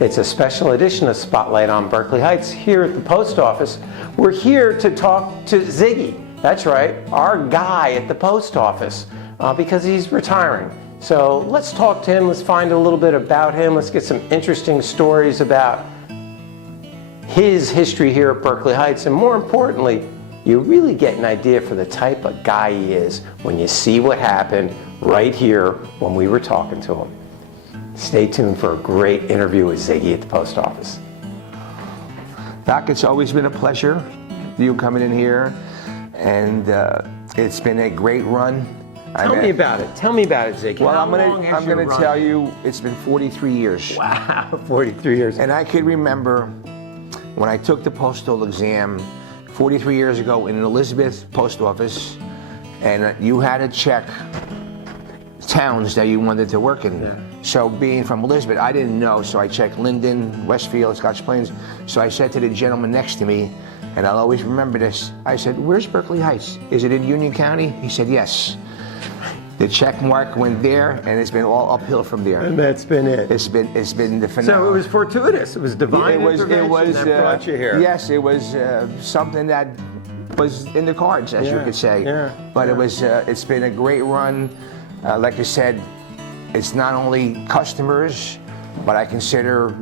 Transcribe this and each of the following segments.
It's a special edition of Spotlight on Berkeley Heights here at the post office. We're here to talk to Ziggy. That's right, our guy at the post office, because he's retiring. So let's talk to him, let's find a little bit about him, let's get some interesting stories about his history here at Berkeley Heights, and more importantly, you really get an idea for the type of guy he is when you see what happened right here when we were talking to him. Stay tuned for a great interview with Ziggy at the post office. Doc, it's always been a pleasure, you coming in here, and it's been a great run. Tell me about it, Ziggy. Well, I'm going to tell you, it's been 43 years. Wow, 43 years. And I can remember when I took the postal exam 43 years ago in Elizabeth post office, and you had to check towns that you wanted to work in. Yeah. So being from Elizabeth, I didn't know, so I checked Linden, Westfield, Scotch Plains. So I said to the gentleman next to me, and I'll always remember this, I said, "Where's Berkeley Heights? Is it in Union County?" He said, "Yes." The check mark went there, and it's been all uphill from there. And that's been it. It's been the finale. So it was fortuitous. It was divine intervention that brought you here. Yes, it was something that was in the cards, as you could say. Yeah, but it's been a great run. Like I said, it's not only customers, but I consider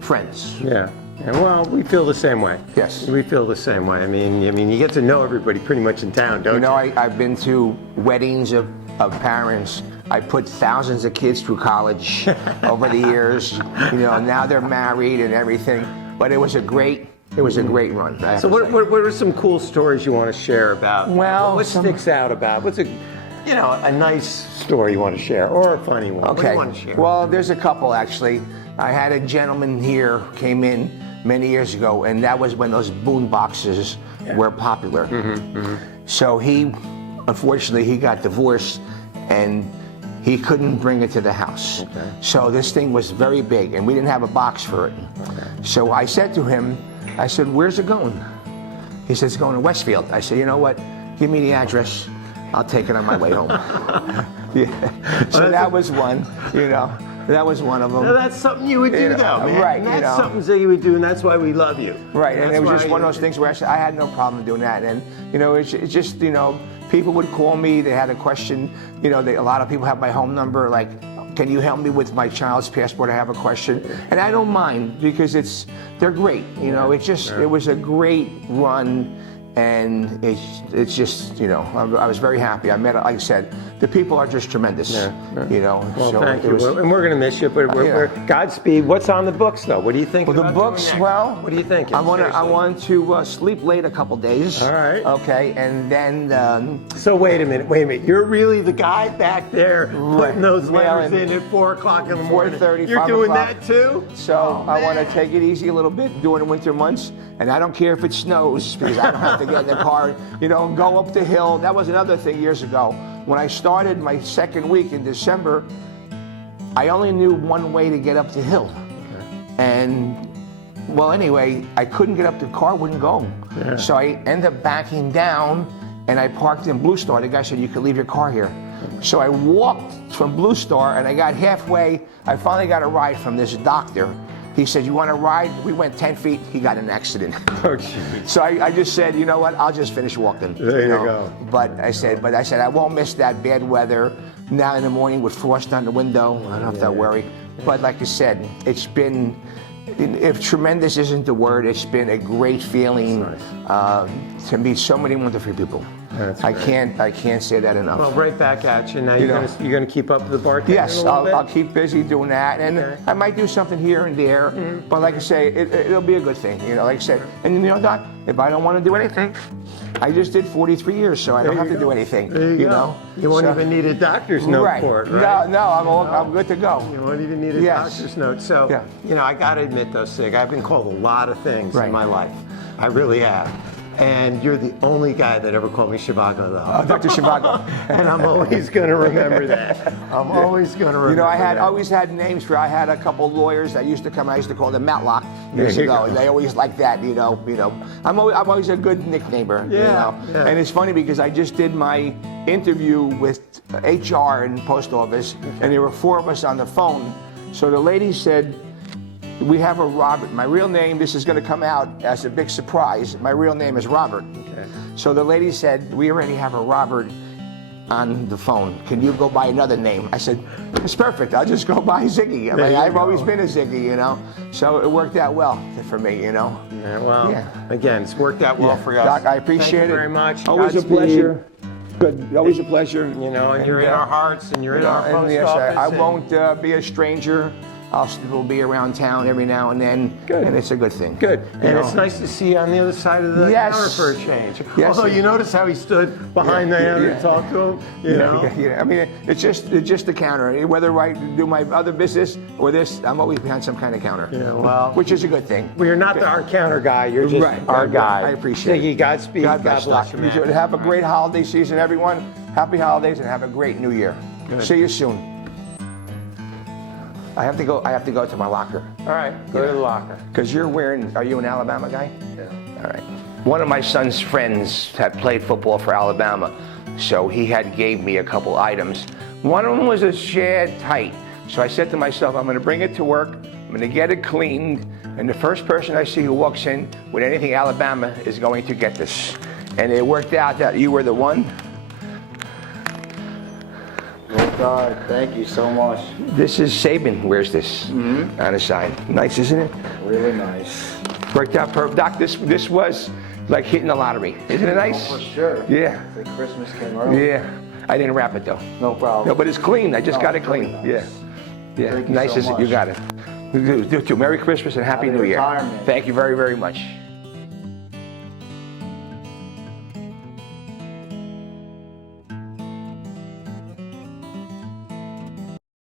friends. Yeah. Well, we feel the same way. Yes. We feel the same way. I mean, you get to know everybody pretty much in town, don't you? You know, I've been to weddings of parents. I put thousands of kids through college over the years. You know, now they're married and everything. But it was a great run. So what are some cool stories you want to share about? Well, what sticks out about? What's a nice story you want to share, or a funny one? Okay. What do you want to share? Well, there's a couple actually. I had a gentleman here came in many years ago, and that was when those boom boxes were popular. So unfortunately, he got divorced, and he couldn't bring it to the house. Okay. So this thing was very big, and we didn't have a box for it. Okay. So I said to him, I said, "Where's it going?" He said, "It's going to Westfield." I said, "You know what? Give me the address. I'll take it on my way home." Yeah. So that was one, that was one of them. Now that's something you would do, though, man. Right. And that's something Ziggy would do, and that's why we love you. Right, and it was just one of those things where I had no problem doing that. And, it's just, people would call me, they had a question. A lot of people have my home number, like, "Can you help me with my child's passport? I have a question." And I don't mind, because they're great. It was a great run. And it's just, I was very happy. I met, like I said, the people are just tremendous. Well, so thank you. And we're going to miss you, but we're Godspeed. What's on the books, though? What do you think? Well, the books, what do you think? I want to sleep late a couple days. All right. Okay, and then. So wait a minute. You're really the guy back there putting those letters in at 4 o'clock in the morning. 4:30. You're doing that too? So I want to take it easy a little bit during the winter months, and I don't care if it snows, because I don't have to get in the car, go up the hill. That was another thing years ago. When I started my second week in December, I only knew one way to get up the hill. Okay. And, well, anyway, I couldn't get up, the car wouldn't go. Yeah. So I ended up backing down, and I parked in Blue Star. The guy said, "You could leave your car here." So I walked from Blue Star, and I got halfway. I finally got a ride from this doctor. He said, "You want to ride?" We went 10 feet. He got in an accident. Oh, geez. So I just said, "You know what? I'll just finish walking." There you go. But I said, I won't miss that bad weather. Now in the morning with frost on the window, I don't have to worry. But like I said, it's been, if tremendous isn't the word, it's been a great feeling to meet so many wonderful people. I can't say that enough. Well, right back at you. Now you're going to keep up with the bartending. Yes, I'll keep busy doing that, and I might do something here and there. But like I say, it'll be a good thing. Like I said, and Doc, if I don't want to do anything, I just did 43 years, so I don't have to do anything. There you go. You won't even need a doctor's note for it, right? No, I'm good to go. You won't even need a doctor's note. So, I got to admit though, Sig, I've been called a lot of things in my life. I really have. And you're the only guy that ever called me Shivago, though. Oh, Dr. Shivago. And I'm always going to remember that. I'm always going to remember I always had names for, I had a couple lawyers that used to come, I used to call them Matlock years ago. And they always like that, I'm always a good nicknamer, And it's funny because I just did my interview with HR in the post office, and there were 4 of us on the phone. So the lady said, We have a Robert. My real name, this is going to come out as a big surprise. My real name is Robert. Okay. So the lady said, we already have a Robert on the phone. Can you go by another name? I said, it's perfect. I'll just go by Ziggy. I mean, I've always been a Ziggy, you know. So it worked out well for me, you know. Yeah, well, Yeah. again, it's worked out well for us. Doc, I appreciate Thank you it. very much. Always a Godspeed. pleasure. Good. Always a pleasure. You know, and you're in our hearts, and you're in our post yes, office. I won't be a stranger. I'll still be around town every now and then. Good. And it's a good thing. Good. You And know? it's nice to see you on the other side of the Yes. counter for a change. Yes. Although you notice how he stood behind the counter and talked to him, you know? Yeah. I mean, it's just the counter. Whether I do my other business or this, I'm always behind some kind of counter. Yeah, well, Which is a good thing. well, you're not our counter guy. You're just our right. guy. I appreciate Ziggy, it. Godspeed. God bless Doc. you, man. You should have a great holiday season, everyone. Happy holidays and have a great new year. Good. See you soon. I have to go to my locker. All right, go to the locker. Because are you an Alabama guy? Yeah. All right. One of my son's friends had played football for Alabama, so he had gave me a couple items. One of them was a shad tight. So I said to myself, I'm going to bring it to work, I'm going to get it cleaned, and the first person I see who walks in with anything Alabama is going to get this. And it worked out that you were the one. Oh God, thank you so much. This is Saban wears this on the side. Nice, isn't it? Really nice. Worked out perfect. Doc, this was like hitting the lottery. Isn't it nice? Oh, for sure. Yeah. It's like Christmas came early. Yeah. I didn't wrap it though. No problem. No, but it's clean. I just No, got it it's clean. really nice. Yeah. Yeah. Thank you nice so as you much. got it. You too. Merry Christmas and Happy Happy New Year. retirement. Thank you very, very much.